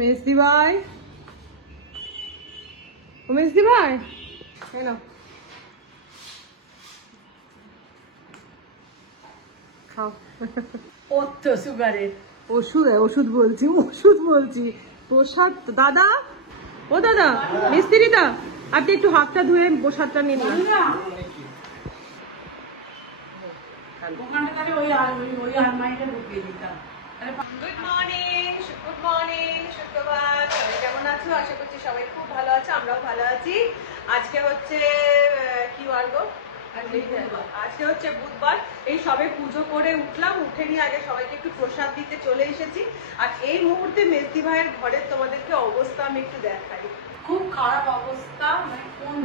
মেজদি ভাই, ও মেজদি ভাই, এই নাও খাও। অত সুগারের ওষুধ বলছি প্রসাদ। দাদা, ও দাদা মিস্ত্রি দা, আপনি একটু হাতটা ধুয়ে প্রসাদটা নিন না। গুড মর্নিং শুক্রবার, সবাই কেমন আছো? আশা করছি সবাই খুব ভালো আছো, আমরাও ভালো আছি। আজকে হচ্ছে কি বার গো? আজকে হচ্ছে বুধবার। এই সবে পুজো করে উঠলাম, উঠে নিয়ে আগে সবাইকে একটু প্রসাদ দিতে চলে এসেছি। আর এই মুহূর্তে মেজদি ভাইয়ের ঘরের তোমাদেরকে অবস্থা আমি একটু দেখাই। খুব খারাপ অবস্থা।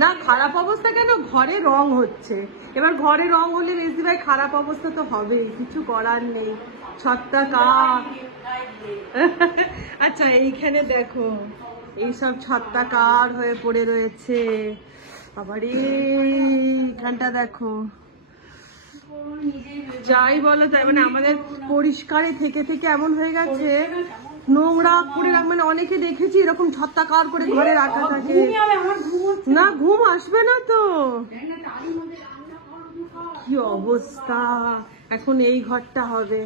না খারাপ অবস্থা কেন, ঘরে রং হচ্ছে। এবার ঘরে রং হলে মেজদি ভাই খারাপ অবস্থা তো হবেই, কিছু করার নেই। ছত্তা কা আচ্ছা এইখানে দেখো এইসব ছত্তা কার হয়ে পড়ে রয়েছে। আবার এইখানটা দেখো, যাই বলো তাই মানে আমাদের পরিষ্কারে থেকে থেকে এমন হয়ে গেছে, নোংরা করে মানে অনেকে দেখেছি এরকম ছত্তা কার করে ঘরে রাখা থাকে। না ঘুম আসবে না তো, কি অবস্থা। এখন এই ঘরটা হবে,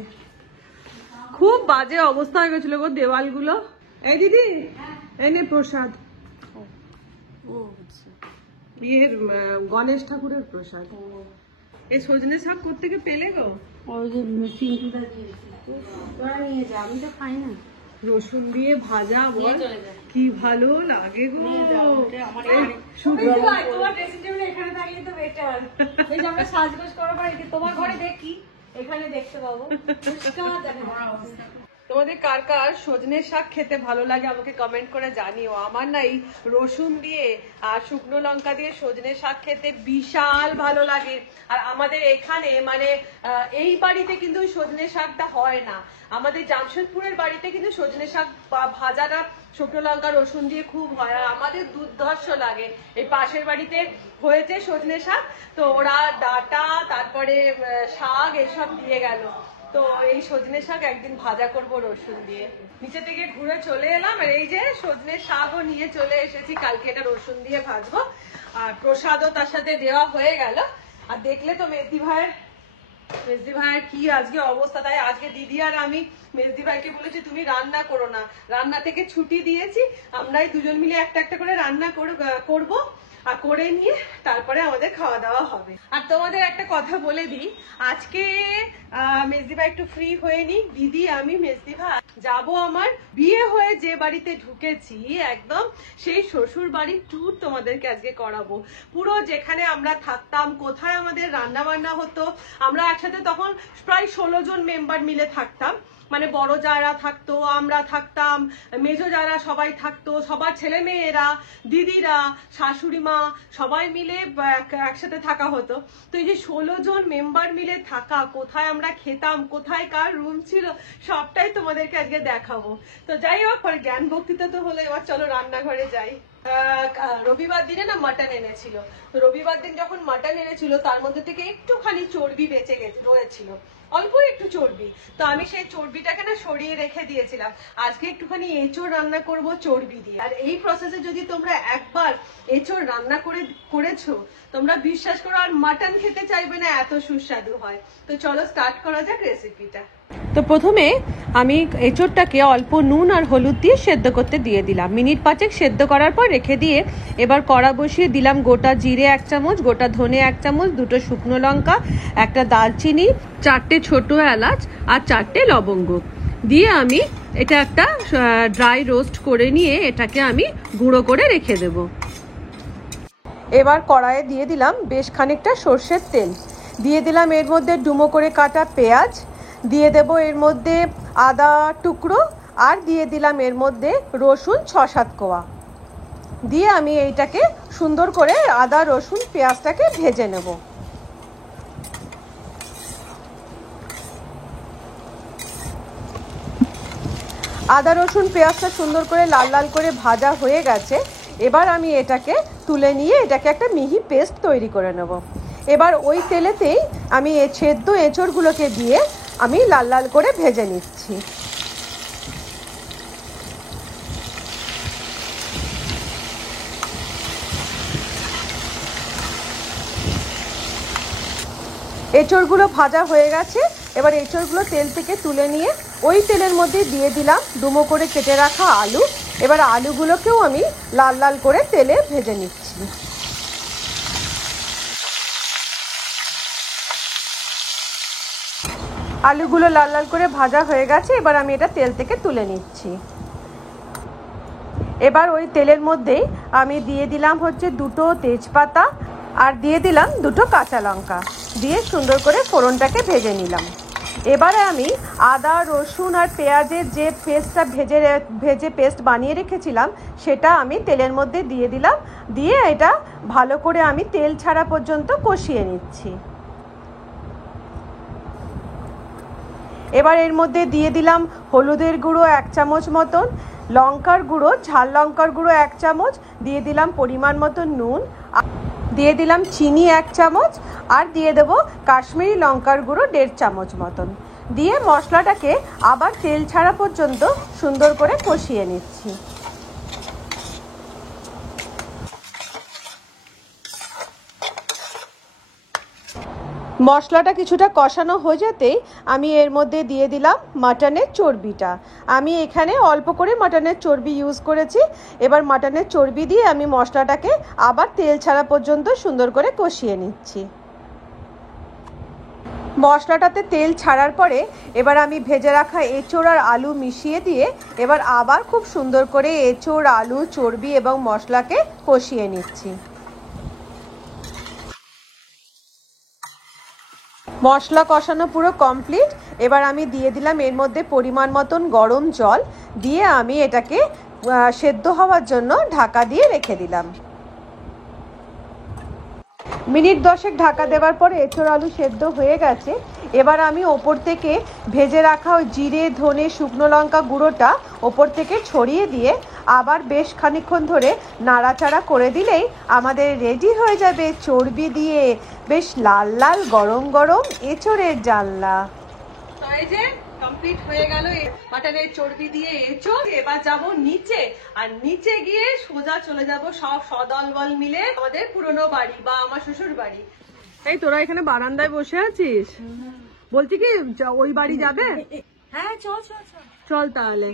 খুব বাজে অবস্থা হয়ে গেছিল গো দেওয়ালগুলো। এই দিদি এই নে প্রসাদ, ইয়ের গণেশ ঠাকুরের প্রসাদ। এই সজনে শাক কোত্থেকে পেলে গো? ওই যে সিন্টুটা দিয়েছে, তোরা নিয়ে যা, আমি তো খাই না। রসুন দিয়ে ভাজা বল কি ভালো লাগে গো। তোমার ড্রেসিং টেবিল এখানে থাকলে তো বেটার। এই যে আমরা সাজগোজ করার পর তোমার ঘরে দেখি, এখানে দেখতে পাবো। তোমাদের কার কার সজনে শাক খেতে ভালো লাগে আমাকে কমেন্ট করে জানিও। আমার না এই রসুন দিয়ে আর শুকনো লঙ্কা দিয়ে সজনে শাক খেতে বিশাল ভালো লাগে। আর আমাদের এখানে মানে এই বাড়িতে কিন্তু সজনে শাকটা হয় না, আমাদের জামশেদপুরের বাড়িতে কিন্তু সজনে শাক ভাজাটা শুকনো লঙ্কা রসুন দিয়ে খুব হয়। আর আমাদের দুর্ধর্ষ লাগে। এই পাশের বাড়িতে হয়েছে সজনে শাক, তো ওরা ডাটা তারপরে শাক এসব দিয়ে গেল। তো এই সজনে শাক একদিন ভাজা করব রসুন দিয়ে। নিচে থেকে ঘুরে চলে এলাম, আর এই যে সজনে শাকও নিয়ে চলে এসেছি, কালকে এটা রসুন দিয়ে ভাজবো। আর প্রসাদও তার সাথে দেওয়া হয়ে গেল। আর দেখলে তো মেজদি ভাইয়ের কি আজকে অবস্থা। তাই আজকে দিদি আর আমি মেজদি ভাইকে বলেছি তুমি রান্না করো না, রান্না থেকে ছুটি দিয়েছি, আমরাই দুজন মিলে একটা একটা করে রান্না করবো। আর করে নিয়ে তারপরে আমাদের খাওয়া দাওয়া হবে। আর তোমাদের একটা কথা বলে দিই, আজকে মেজদি ভাই একটু ফ্রি হয়ে নি, দিদি আমি মেজদি ভাই যাবো আমার বিয়ে হয়ে যে বাড়িতে ঢুকেছি একদম সেই শ্বশুর বাড়ির ট্যুর তোমাদেরকে আজকে করাবো। পুরো যেখানে আমরা থাকতাম, কোথায় আমাদের রান্না বান্না হতো, আমরা একসাথে তখন প্রায় 16 জন মেম্বার মিলে থাকতাম। মানে বড় যারা থাকতো, আমরা থাকতাম, মেজো যারা সবাই থাকতো, সবার ছেলে মেয়েরা, দিদিরা, শাশুড়ি মা সবাই মিলে একসাথে থাকা হতো। তো এই যে 16 জন মেম্বার মিলে থাকা, কোথায় আমরা খেতাম, কোথায় কার রুম ছিল, সবটাই তোমাদেরকে আজকে দেখাবো। তো যাই হোক, জ্ঞান বক্তৃতা তো হলো, এবার চলো রান্নাঘরে যাই। রবিবার দিনে না মাটন এনেছিল, তো রবিবার দিন যখন মাটন এনেছিল তার মধ্যে থেকে একটুখানি চর্বি বেঁচে রয়েছিল, অল্প একটু চর্বি। তো আমি সেই চর্বিটাকে না সরিয়ে রেখে দিয়েছিলাম। আজকে একটুখানি এঁচোড় রান্না করব চর্বি দিয়ে। আর এই প্রসেসে যদি তোমরা একবার এঁচোড় রান্না করেছো, তোমরা বিশ্বাস করো আর মাটন খেতে চাইবে না, এত সুস্বাদু হয়। তো চলো স্টার্ট করা যাক রেসিপিটা। তো প্রথমে আমি এঁচোড়টাকে অল্প নুন আর হলুদ দিয়ে সেদ্ধ করতে দিয়ে দিলাম। মিনিট 5 সেদ্ধ করার পর রেখে দিয়ে এবার কড়া বসিয়ে দিলাম গোটা জিরে 1 চামচ, গোটা ধনে 1 চামচ, 2টো শুকনো লঙ্কা, একটা দালচিনি, 4টে ছোট এলাচ আর 4টে লবঙ্গ দিয়ে আমি এটা একটা ড্রাই রোস্ট করে নিয়ে এটাকে আমি গুঁড়ো করে রেখে দেব। এবার কড়াইয়ে দিয়ে দিলাম বেশ খানিকটা সর্ষের তেল, দিয়ে দিলাম এর মধ্যে ডুমো করে কাটা পেঁয়াজ, দিয়ে দেব এর মধ্যে আদা টুকরো, আর দিয়ে দিলাম এর মধ্যে রসুন 6-7 কোয়া, দিয়ে আমি এইটাকে সুন্দর করে আদা রসুন পেঁয়াজটাকে ভেজে নেব। আদা রসুন পেঁয়াজটা সুন্দর করে লাল লাল করে ভাজা হয়ে গেছে। এবার আমি এটাকে তুলে নিয়ে এটাকে একটা মিহি পেস্ট তৈরি করে নেব। এবার ওই তেলেতেই আমি সেদ্ধ এঁচড়গুলোকে দিয়ে আমি লাল লাল করে ভেজে নিচ্ছি। এঁচড়গুলো ভাজা হয়ে গেছে। এবার এঁচড়গুলো তেল থেকে তুলে নিয়ে ওই তেলের মধ্যে দিয়ে দিলাম ডুমো করে কেটে রাখা আলু। এবার আলুগুলোকেও আমি লাল লাল করে তেলে ভেজে নিচ্ছি। আলুগুলো লাল লাল করে ভাজা হয়ে গেছে, এবার আমি এটা তেল থেকে তুলে নিচ্ছি। এবার ওই তেলের মধ্যেই আমি দিয়ে দিলাম হচ্ছে 2টো তেজপাতা আর দিয়ে দিলাম 2টো কাঁচা লঙ্কা, দিয়ে সুন্দর করে ফোড়নটাকে ভেজে নিলাম। এবারে আমি আদা রসুন আর পেঁয়াজের যে পেস্টটা ভেজে পেস্ট বানিয়ে রেখেছিলাম সেটা আমি তেলের মধ্যে দিয়ে দিলাম, দিয়ে এটা ভালো করে আমি তেল ছাড়া পর্যন্ত কষিয়ে নিচ্ছি। এবার এর মধ্যে দিয়ে দিলাম হলুদের গুঁড়ো 1 চামচ মতন, লঙ্কার গুঁড়ো ঝাল লঙ্কার গুঁড়ো 1 চামচ, দিয়ে দিলাম পরিমাণ মতো নুন, দিয়ে দিলাম চিনি 1 চামচ, আর দিয়ে দেবো কাশ্মীরি লঙ্কার গুঁড়ো 1.5 চামচ মতন, দিয়ে মশলাটাকে আবার তেল ছাড়া পর্যন্ত সুন্দর করে কষিয়ে নিচ্ছি। মশলাটা কিছুটা কষানো হয়ে যেতেই আমি এর মধ্যে দিয়ে দিলাম মাটনের চর্বিটা। আমি এখানে অল্প করে মাটনের চর্বি ইউজ করেছি। এবার মাটনের চর্বি দিয়ে আমি মশলাটাকে আবার তেল ছাড়া পর্যন্ত সুন্দর করে কষিয়ে নিচ্ছি। মশলাটাতে তেল ছাড়ার পরে এবার আমি ভেজে রাখা এঁচড় আর আলু মিশিয়ে দিয়ে এবার আবার খুব সুন্দর করে এঁচড় আলু চর্বি এবং মশলাকে কষিয়ে নিচ্ছি। মশলা কষানো পুরো কমপ্লিট। এবার আমি দিয়ে দিলাম এর মধ্যে পরিমাণ মতন গরম জল, দিয়ে আমি এটাকে সেদ্ধ হওয়ার জন্য ঢাকা দিয়ে রেখে দিলাম। মিনিট 10 ঢাকা দেওয়ার পরে এঁচড় আলু সেদ্ধ হয়ে গেছে। এবার আমি ওপর থেকে ভেজে রাখা ওই জিরে ধনে শুকনো লঙ্কা গুঁড়োটা ওপর থেকে ছড়িয়ে দিয়ে আবার বেশ খানিকক্ষণ ধরে নাড়াচাড়া করে দিলেই আমাদের রেডি হয়ে যাবে চর্বি দিয়ে বেশ লাল লাল গরম গরম এঁচড়ের ডালনা। এই যে কমপ্লিট হয়ে গেল মাটনের চর্বি দিয়ে এঁচড়। এবার যাব নিচে, আর নিচে গিয়ে সোজা চলে যাব সব সদল বল মিলে আমাদের পুরনো বাড়ি বা আমার শ্বশুর বাড়ি। এই তোরা এখানে বারান্দায় বসে আছিস, বলছি কি ওই বাড়ি যাবে? হ্যাঁ চল চল চল চল তাহলে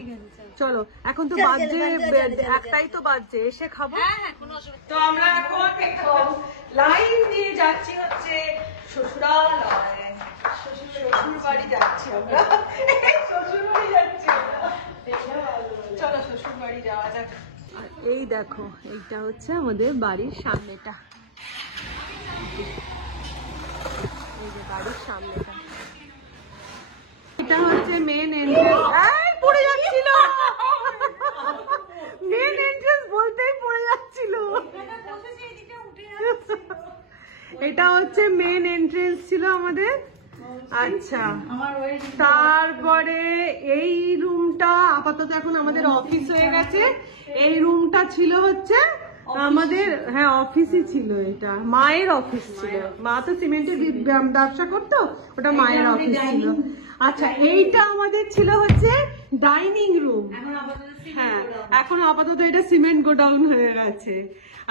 চলো। এখন তো বাজছে 1টাই তো বাজছে, এসে খাবো। তো আমরা এখন লাইন দিয়ে যাচ্ছি হচ্ছে শ্বশুরালয়, শ্বশুর বাড়ি যাচ্ছি আমরা, শ্বশুর বাড়ি যাচ্ছি। চলো শ্বশুর বাড়ি যাওয়া যাক। আর এই দেখো এইটা হচ্ছে আমাদের বাড়ির সামনেটা, এই যে বাড়ির সামনেটা, এটা হচ্ছে মেন এন্ট্রান্স। পড়ে যাচ্ছিল, মেন এন্ট্রান্স বলতেই পড়ে যাচ্ছিল। এটা হচ্ছে মেন এন্ট্রান্স ছিল আমাদের। আচ্ছা, তারপরে এই রুমটা আপাতত এখন আমাদের অফিস হয়ে গেছে। এই রুমটা ছিল হচ্ছে আমাদের, হ্যাঁ অফিসই ছিল, এটা মায়ের অফিস ছিল। মা তো সিমেন্টের ব্যবসা করতো, ওটা মায়ের অফিস ছিল। আচ্ছা, এইটা আমাদের ছিল হচ্ছে ডাইনিং রুম। হ্যাঁ, এখন আপাতত এটা সিমেন্ট গোডাউন হয়ে গেছে।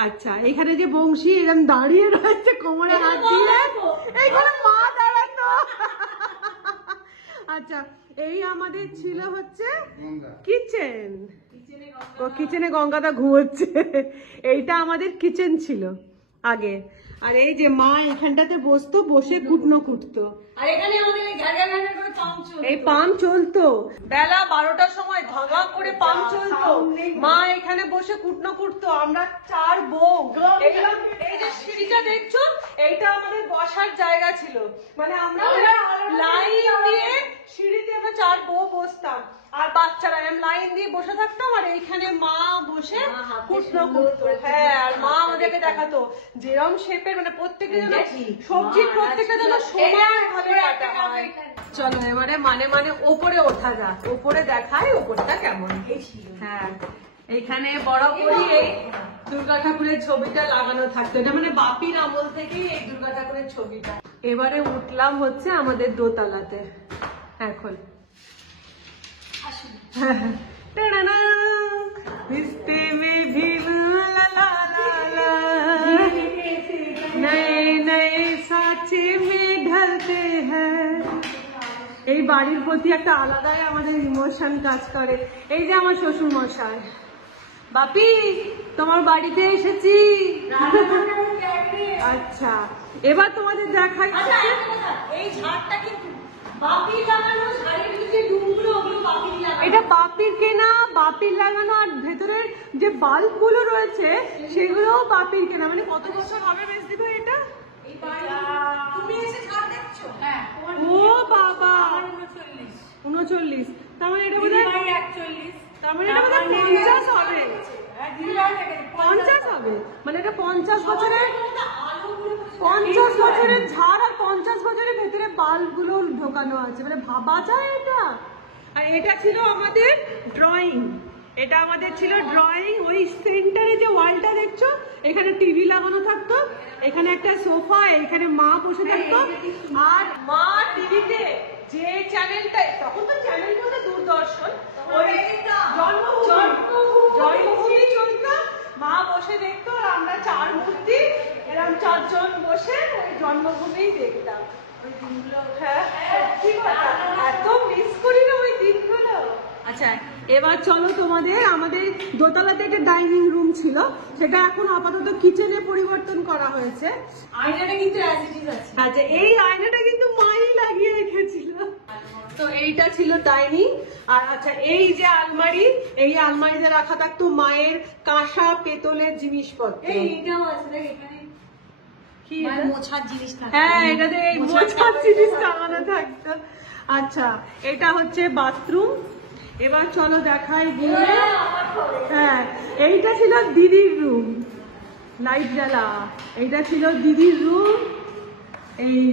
আচ্ছা, এখানে যে বংশী এরকম দাঁড়িয়ে রয়েছে কোমরে হাত দিয়ে, এইখানে মা দাঁড়াতো। আচ্ছা, এই আমাদের ছিল হচ্ছে কিচেন। কিচেনে গঙ্গাদা ঘুমোচ্ছে। এইটা আমাদের কিচেন ছিল আগে। আর এই যে মা এখানটাতে বসতো, বসে কুটনো কুটতো। আর এখানে আমাদের এই ঘাড় করে পাম্প চলতো। এই পাম্প চলতো বেলা 12টার সময়, ধাগা করে পাম্প চলতো। মা এখানে বসে কুটনো কুটতো, আমরা 4 বউ। এই যে সিঁড়িটা দেখছো, এইটা আমাদের বসার জায়গা ছিল। মানে আমরা লাইন দিয়ে সিঁড়িতে আমরা 4 বউ বসতাম, আর বাচ্চারা লাইন দিয়ে বসে থাকতাম, আর এইখানে মা বসে কুটনো কুটতো। হ্যাঁ, আর মা আমাদেরকে দেখাতো যেরকম শেপের, মানে প্রত্যেকটা যেন সবজির প্রত্যেকটা যেন সমান ভাবে কাটা হয়। চলো এবারে মানে ওপরে ওঠা যাক, ওপরে দেখায় ওপরটা কেমন। হ্যাঁ, এইখানে বড় করে এই দুর্গা ঠাকুরের ছবিটা লাগানো থাকতো। এটা মানে বাপির আমল থেকেই এই দুর্গা ঠাকুরের ছবিটা। এবারে উঠলাম হচ্ছে আমাদের দোতলাতে এখন। रिश्ते में भी ला ला ला, नए नए साँचे में ढलते বাড়ির প্রতি একটা আলাদাই আমাদের ইমোশন কাজ করে। এই যে আমার শ্বশুর মশাই, বাপি তোমার বাড়িতে এসেছি। আচ্ছা, এবার তোমাদের দেখাই। এই ঝাড়টা কিন্তু বাপির লাগানো, শাড়ির যে ডুমগুলো ওগুলো বাপির লাগানো। এটা বাপির কেনা, বাপির লাগানো, আর ভেতরের যে বাল্ব গুলো রয়েছে সেগুলো বাপির কেনা। মানে কত বছর হবে মেজদি ভাই এটা? তুমি এসে ঝাড় দেখছো? হ্যাঁ। ও বাবা, 39। তার মানে এটা বোধহয় 41। তার মানে এটা বোধহয় 50 হবে। 50 হবে, মানে এটা 50 বছরের, 50 বছরের ঝাড় আর 50 বছরের ভেতরে বাল্ব গুলো ঢোকানো আছে। মানে ভাবা যায় এটা। আর এটা ছিল আমাদের ড্রয়িং, এটা আমাদের ছিল ড্রয়িং। ওই সেন্টারে যে ওয়ালটা দেখছো, এখানে টিভি লাগানো থাকতো, এখানে একটা সোফা, এখানে মা বসে থাকতো। আর মা টিভিতে যে চ্যানেলটা, তখন তো চ্যানেল বলতে দূরদর্শন, ওই জন্মভূমি চলতো, মা বসে দেখতো আর আমরা 4 মূর্তি এরকম 4 জন বসে ওই জন্মভূমিই দেখতাম ওই দিনগুলো। হ্যাঁ, সত্যি কথা, এত মিস করি না ওই দিনগুলো। আচ্ছা, এবার চলো তোমাদের, আমাদের দোতলাতে একটা ডাইনিং রুম ছিল, সেটা এখন আপাতত কিচেনে পরিবর্তন করা হয়েছে। আয়নাটা কিন্তু অ্যাজ ইট ইজ আছে। আচ্ছা, এই আয়নাটা কিন্তু মাই লাগিয়ে রেখেছিল। তো এইটা ছিল ডাইনিং। আর আচ্ছা, এই যে আলমারি, এই আলমারিতে রাখা থাকতো মায়ের কাঁসা পেতলের জিনিসপত্র। এইটাও আছে, দেখ এখানে কি মোছার জিনিস থাকে। হ্যাঁ, এটাতে এই মোছার জিনিস টাঙানো থাকতো। আচ্ছা, এটা হচ্ছে বাথরুম। এবার চলো দেখাই দিয়ে। হ্যাঁ, এইটা ছিল দিদির রুম, লাইট জ্বালা। এইটা ছিল দিদির রুম। এই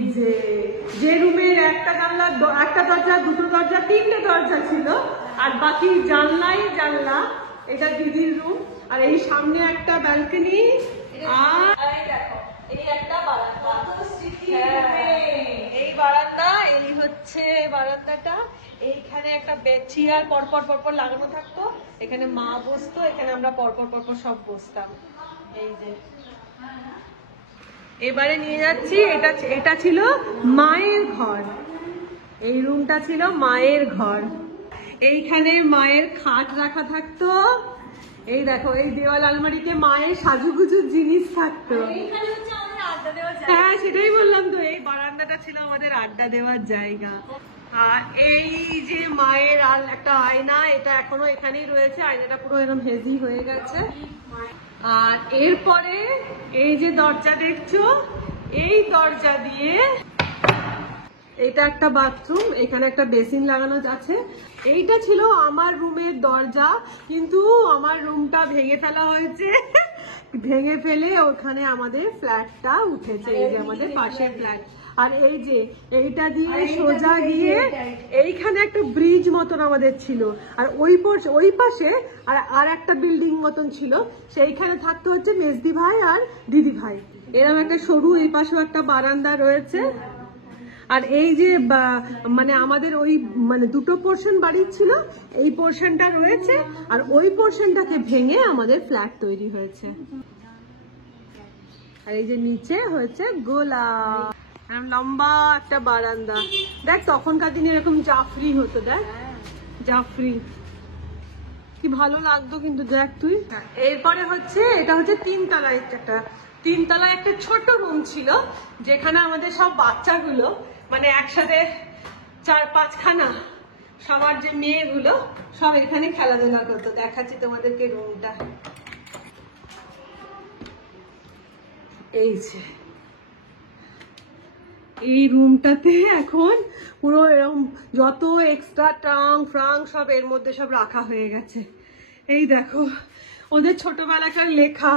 যে রুমের একটা জানলা, একটা দরজা, দুটো দরজা, 3টে দরজা ছিল, আর বাকি জানলাই জানলা। এটা দিদির রুম। আর এই সামনে একটা ব্যালকনি, আর দেখো এই একটা বারান্দা। এই বারান্দা, এই হচ্ছে বারান্দাটা। এইখানে একটা চেয়ার পরপর পরপর লাগানো থাকতো, এখানে মা বসতো, এখানে আমরা পরপর পরপর সব বসতাম। এই যে এবারে নিয়ে যাচ্ছি, এটা ছিল মায়ের ঘর। এই রুমটা ছিল মায়ের ঘর। এইখানে মায়ের খাট রাখা থাকতো। এই দেখো, এই দেওয়াল আলমারিতে মায়ের সাজুগুজুর জিনিস থাকতো। এইখানে হচ্ছে আমাদের আড্ডা দেওয়ার জায়গা। হ্যাঁ, সেটাই বললাম তো, এই বারান্দাটা ছিল আমাদের আড্ডা দেওয়ার জায়গা। আর এই যে মায়ের আর একটা আয়না, এটা এখনো এখানেই রয়েছে। আয়নাটা পুরো এরকম হেজি হয়ে গেছে। আর এরপরে এই যে দরজা দেখছো, এই দরজা দিয়ে, এটা একটা বাথরুম, এখানে একটা বেসিন লাগানো আছে। এইটা ছিল আমার রুমের দরজা, কিন্তু আমার রুমটা ভেঙে ফেলা হয়েছে। ভেঙে ফেলে ওখানে আমাদের ফ্ল্যাটটা উঠেছে, এই যে আমাদের পাশের ফ্ল্যাট। আর এই যে এইটা দিয়ে সোজা গিয়ে এইখানে একটা ব্রিজ মতন আমাদের ছিল, আর ওই পাশে আর একটা বিল্ডিং মতন ছিল, সেইখানে থাকতো হচ্ছে মেজদি ভাই আর দিদি ভাই। এরকম একটা সরু, এই পাশেও একটা বারান্দা রয়েছে। আর এই যে মানে আমাদের ওই মানে 2টো পোর্শন বাড়ির ছিল, এই পোর্শনটা রয়েছে, আর ওই পোর্শনটাকে ভেঙে আমাদের ফ্ল্যাট তৈরি হয়েছে। আর এই যে নিচে হয়েছে গোলা, লম্বা একটা বারান্দা। দেখ, তখনকার দিনে এরকম জাফরি হতো, দেখ জাফরি, কি ভালো লাগতো কিন্তু। দেখ তুই, এরপরে হচ্ছে এটা হচ্ছে 3 তলায় একটা, 3 তলায় একটা ছোট রুম ছিল, যেখানে আমাদের সব বাচ্চাগুলো মানে একসাথে 4-5 খানা, সবার যে মেয়েগুলো সব এখানে খেলাধুলা করতো। দেখাচ্ছি তোমাদেরকে রুমটা। এই যে এই রুমটাতে এখন পুরো এরকম যত এক্সট্রা ট্রাং ফ্রাং সব এর মধ্যে সব রাখা হয়ে গেছে। এই দেখো ওদের ছোটবেলাকার লেখা,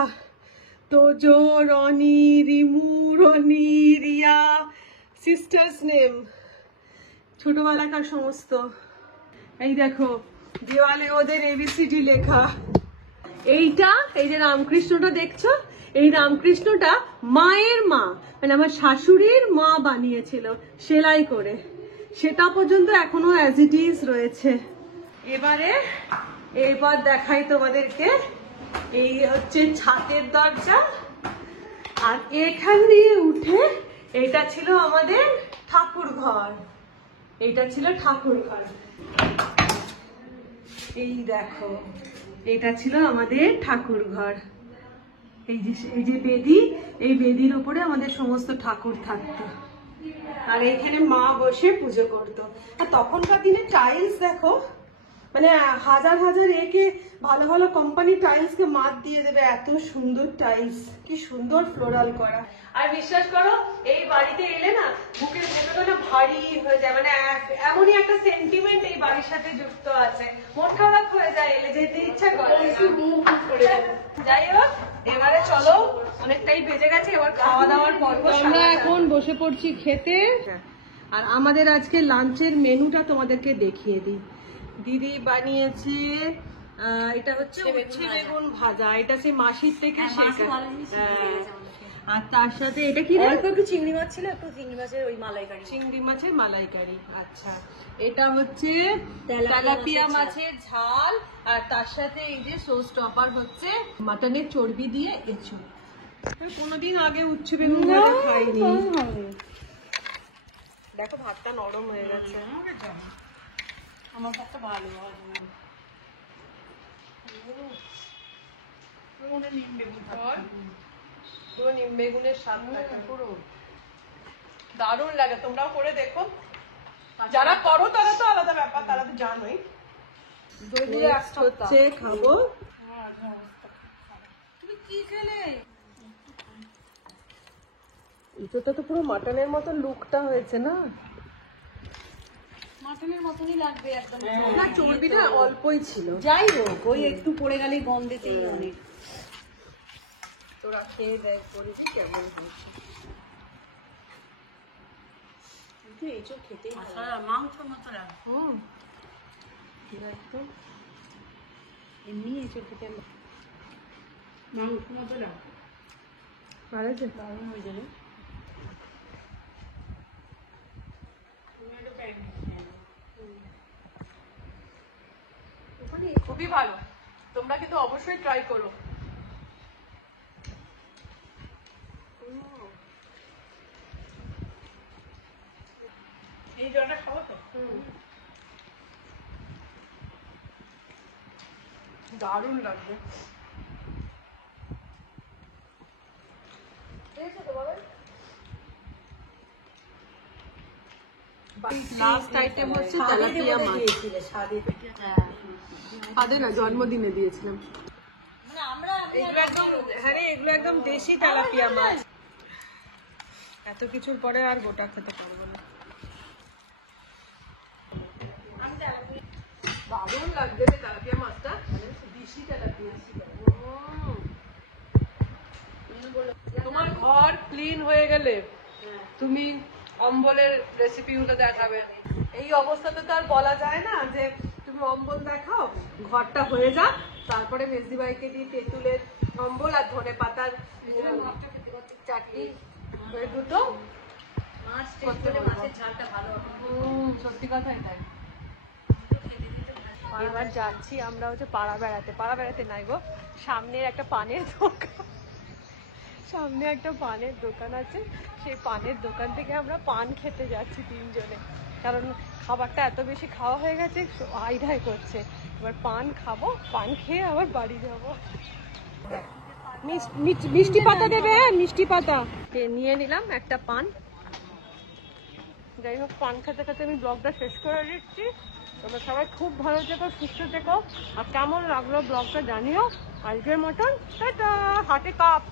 তোজো, রনি, রিমু, রনি, রিয়া, সিস্টার্স নেম, ছোটবেলাকার সমস্ত। এই দেখো দেওয়ালে ওদের ABCD লেখা। এইটা, এই যে রামকৃষ্ণটা দেখছো, এই রামকৃষ্ণটা মায়ের মা, মানে আমার শাশুড়ির মা বানিয়েছিল সেলাই করে, সেটা পর্যন্ত এখনো অ্যাজ ইট ইজ রয়েছে। এবার দেখাই তোমাদেরকে, এই হচ্ছে ছাদের দরজা। আর এখান দিয়ে উঠে এটা ছিল আমাদের ঠাকুর ঘর। এইটা ছিল ঠাকুর ঘর। এই দেখো, এটা ছিল আমাদের ঠাকুর ঘর। এই যে বেদি, এই বেদির উপরে আমাদের সমস্ত ঠাকুর থাকতো, আর এখানে মা বসে পুজো করতো। আর তখনকার দিনে টাইলস দেখো, মানে হাজার হাজার একে ভালো ভালো কোম্পানি টাইলস কে মাত দিয়ে দেবে, এত সুন্দর টাইলস, কি সুন্দর ফ্লোরাল করা। আর বিশ্বাস করো, এই বাড়িতে এলে না বুকের ভেতরটা না ভারী হয়ে যায়, মানে এমনই একটা সেন্টিমেন্ট এই বাড়ির সাথে যুক্ত আছে, মন খারাপ হয়ে যায়, এলে যেতে ইচ্ছা করে। যাই হোক, এবারে চলো, অনেকটাই বেজে গেছে, এবার খাওয়া দাওয়ার পর্ব। আমরা এখন বসে পড়ছি খেতে। আর আমাদের আজকে লাঞ্চের মেনুটা তোমাদেরকে দেখিয়ে দিই। দিদি বানিয়েছে, এটা হচ্ছে উচ্ছে বেগুন ভাজা, এটা সেই মাসির থেকে শেখা। আর তার সাথে এটা কি, একটু চিংড়ি মাছ ছিল, একটু চিংড়ি মাছের ওই মালাইকারি, চিংড়ি মাছের মালাইকারি। আচ্ছা, এটা হচ্ছে তেলাপিয়া মাছের ঝাল, আর তার সাথে এই যে সস টপার হচ্ছে মাটনের চর্বি দিয়ে এঁচুড়। কোনোদিন আগে উচ্ছে বেগুন ভাজা খাইনি। দেখো ভাতটা নরম হয়ে গেছে। আমার কাছে ভালো পুরো নিম বেগুনের স্বাদ লাগে, পুরো দারুণ লাগে। তোমরাও করে দেখো, যারা করো তারা তো আলাদা ব্যাপার, তারা তো জানোই। হচ্ছে খাবো। তুমি কি খেলে? এটা তো পুরো মাটনের মতো লুকটা হয়েছে না, মাটনের মতনই লাগবে একদম। না চর্বিটা অল্পই ছিল। যাই হোক, ওই একটু পড়ে গেলেই গন্ধেতেই অনেক। তোরা খেয়ে দেখ বলবি কেমন হয়েছে। এইসব খেতেই মাংসের মতো লাগে। এমনি এসব খেতে মাংস মতো লাগে। ভালো আছে, দারুণ হয়ে যাবে। খুবই ভালো, তোমরা কিন্তু অবশ্যই ট্রাই করো। এই জলটা খাবো তো, দারুণ লাগবে। লাস্ট আইটেম হচ্ছে তেলাপিয়া মাছ। আদে না, জন্মদিনে দিয়েছিলাম। এগুলো একদম, হ্যাঁ রে, এগুলো একদম দেশি তেলাপিয়া মাছ। এত কিছুর পরে আর গোটা খেতে পারবো না। দারুণ লাগবে তেলাপিয়া মাছটা, দেশি তেলাপিয়া। তোমার ঘর ক্লিন হয়ে গেলে তুমি অম্বলের রেসিপি গুলো দেখাবে। এই অবস্থাতে তো আর বলা যায় না যে তুমি অম্বল দেখাও, ঘরটা হয়ে যাক, তারপরে মেজদি ভাইকে দিয়ে তেঁতুলের অম্বল আর ধনে পাতার চাটনি দুটো মাছ টেস্ট করে মাছের ঝালটা ভালো হবে। সত্যি কথাই তাই। এবার যাচ্ছি আমরা হচ্ছে পাড়া বেড়াতে। পাড়া বেড়াতে নাই গো, সামনের একটা পানের দোকান, সামনে একটা পানের দোকান আছে, সেই পানের দোকান থেকে আমরা পান খেতে যাচ্ছি তিনজনে, কারণ খাবারটা এত বেশি খাওয়া হয়ে গেছে, হাই করছে। এবার পান খাবো, পান খেয়ে আবার বাড়ি যাবো। মিষ্টি পাতা দেবে, মিষ্টি পাতা নিয়ে নিলাম একটা পান। যাই হোক, পান খেতে খেতে আমি ব্লগটা শেষ করে দিচ্ছি। তোমরা সবাই খুব ভালো থেকো, সুস্থ থেকো, আর কেমন লাগলো ব্লগটা জানিও। আজকের মতন টাটা, হাতে কাপ।